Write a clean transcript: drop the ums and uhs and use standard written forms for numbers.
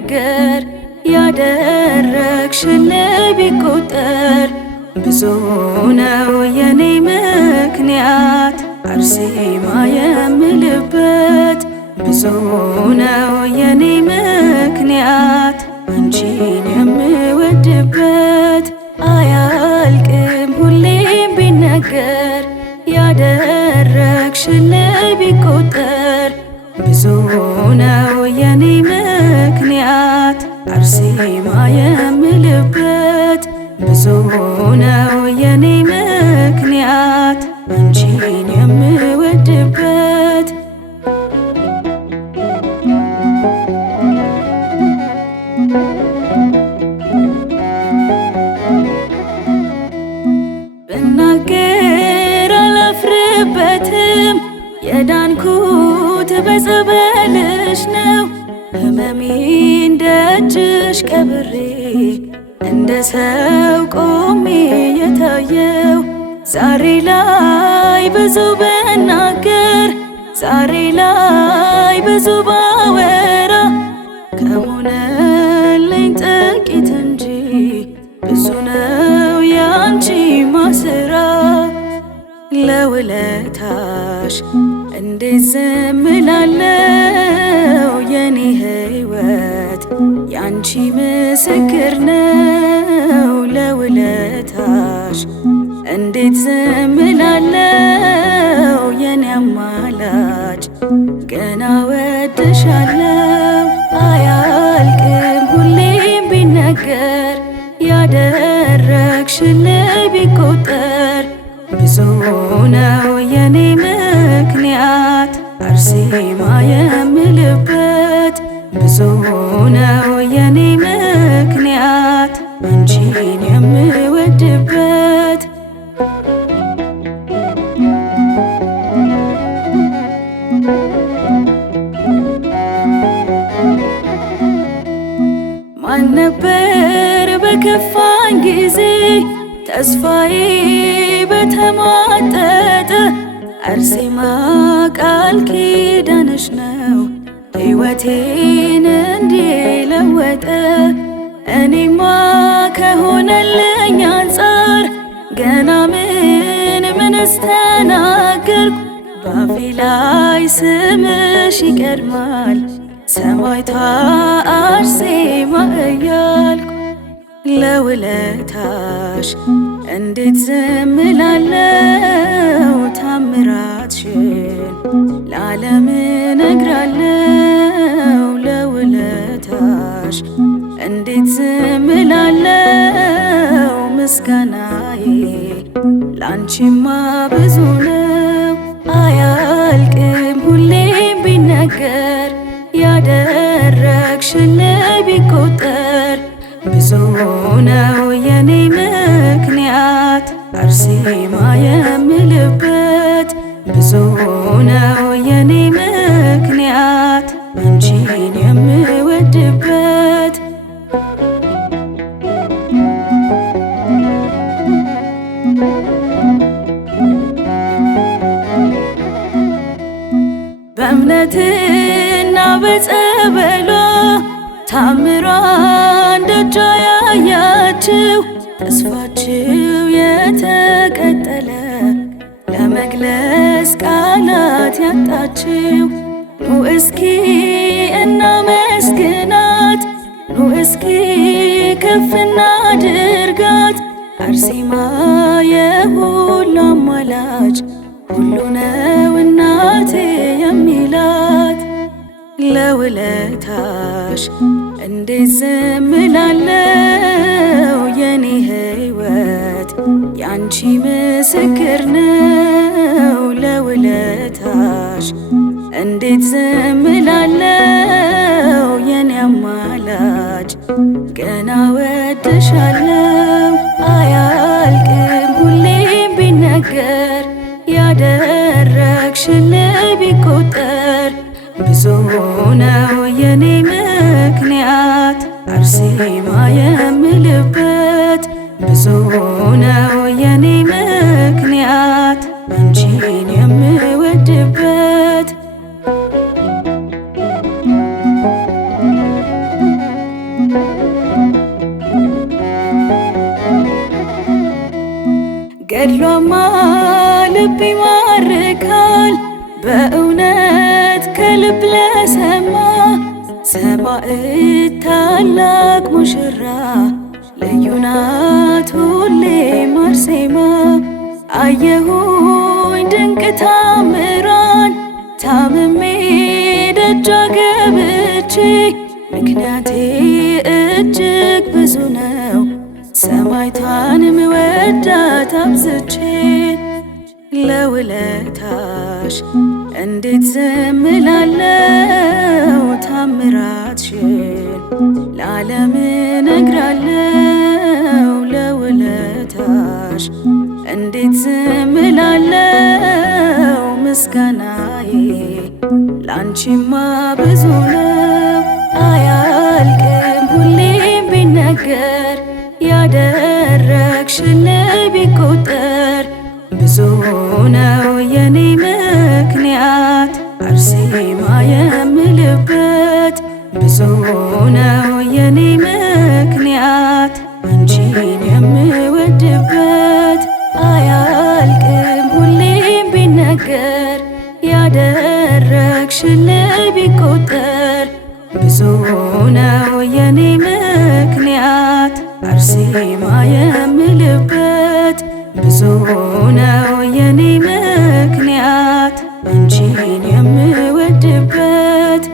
ቢነገር ያደረግሽልኝ ቢቆጠር ብዙ ነው የኔ ምክንያት አርሴማ የምልበት ብዙ ነው የኔ ምክንያት አንቺን የምወድበት አያልቅም ሁሌም ቢነገር ያደረግሽልኝ ቢቆጠር ብዙ ነው የኔ ምክንያት አርሴማ የምልበት ብዙ ነው የኔ ምክንያት አንቺን የምወድበት ብናገር አላፍርበትም የዳንኩት በጸበልሽ ነው ሕመሜን ደጅሽ ቀብሬ እንደ ሰው ቆሜ የታየው ዛሬ ላይ ብዙ ብናገር ዛሬ ላይ ብዙ ባወራ ከሆነልኝ ጥቂት እንጂ ብዙ ነው ያንቺ ማስራ ለውለታሽ እንዴት ዝም እላለሁ የኔ ሕይወት ያንቺ ምስክር ነው ለውለታሽ እንዴት ዝም እላለሁ የኔ አማላጅ ገና ወድሻለሁ አያልቅም ሁሌም ቢነገር ያደረግሽልኝ ቢቆጠር ብዙ ነው የኔ ምክንያት አርሴማ የምልበት ብዙ ነው የኔ ምክንያት አንቺን የምወድበት ማን ነበር በከፋኝ ጊዜ ተስፋዬ በተሟጠጠ አርሴማ ቃል ኪዳንሽ ነው ሕይወቴን እንዲለወጠ እኔማ ከሆነልኝ አንጻር ገና ምንስ ተናገርኩ ባፌ ላይ ስምሽ ይቀድማል ሰማዕቷ አርሴማ እያልኩ ለውለታሽ እንዴት ዝም እላለሁ ታምራትሽን ለዓለም እነግራለሁ ለውለታሽ እንዴት ዝም እላለሁ ምስጋናዬ ላንቺማ ብዙ ነው አያልቅም ሁሌም ቢነገር ያደረግሽልኝ ቢቆጠር ብዙ ነው የኔ ምክንያት አርሴማ የምልበት ብዙ ነው የኔ ምክንያት አንቺን የምወድበት በእምነትና በጸበሏ ታምሯን ደጇ ያያችው ተስፋችው የተቀጠለ ለመግለጽ ቃላት ያጣችው ኑ እስኪ እናመስግናት ኑ እስኪ ከፍ እናድርጋት አርሴማ የሁሉ አማላጅ ሁሉ ነው እናቴ የሚላት ለውለታሽ እንዴት ዝም እላለሁ የኔ ሕይወት ያንቺ ምስክር ነው ለውለታሽ እንዴት ዝም እላለሁ የኔ አማላጅ ገና ወድሻለሁ አያልቅም ሁሌም ቢነገር ያደረግሽልኝ ቢቆጠር ብዙ ነው የኔ ምክንያት አርሴማ የምልበት ብዙ ነው የኔ ምክንያት አንቺን የምወድበት ኃይሏማ ልብ ይማርካል በእውነት ከልብ ለሰማ ሰማዕት ታላቅ ሙሽራ ልዩ ናት ሁሌም አርሴማ። አየሁኝ ድንቅ ታምሯን ታምሜ ደጇ ገብቼ ምክንያቴ እጅግ ብዙ ነው ሰማዕቷን ምወዳት አብዝቼ። ለውለታሽ እንዴት ዝም እላለሁ ታምራትሽን ለዓለም እነግራለሁ። ለውለታሽ እንዴት ዝም እላለሁ ምስጋናዬ ላንቺማ ብዙ ነው አያልቅም ሁሌም ቢነገር ያደረግሽልኝ ቢቆጠር ብዙ ነው የኔ ምክንያት አርሴማ የምልበት ብዙ ነው የኔ ምክንያት አንቺን የምወድበት አያልቅም ሁሌም ቢነገር ያደረግሽልኝ ቢቆጠር ብዙ ነው የኔ ምክንያት አርሴማ የምልበት ብዙ ነው የኔ ምክንያት አንቺን የምወድበት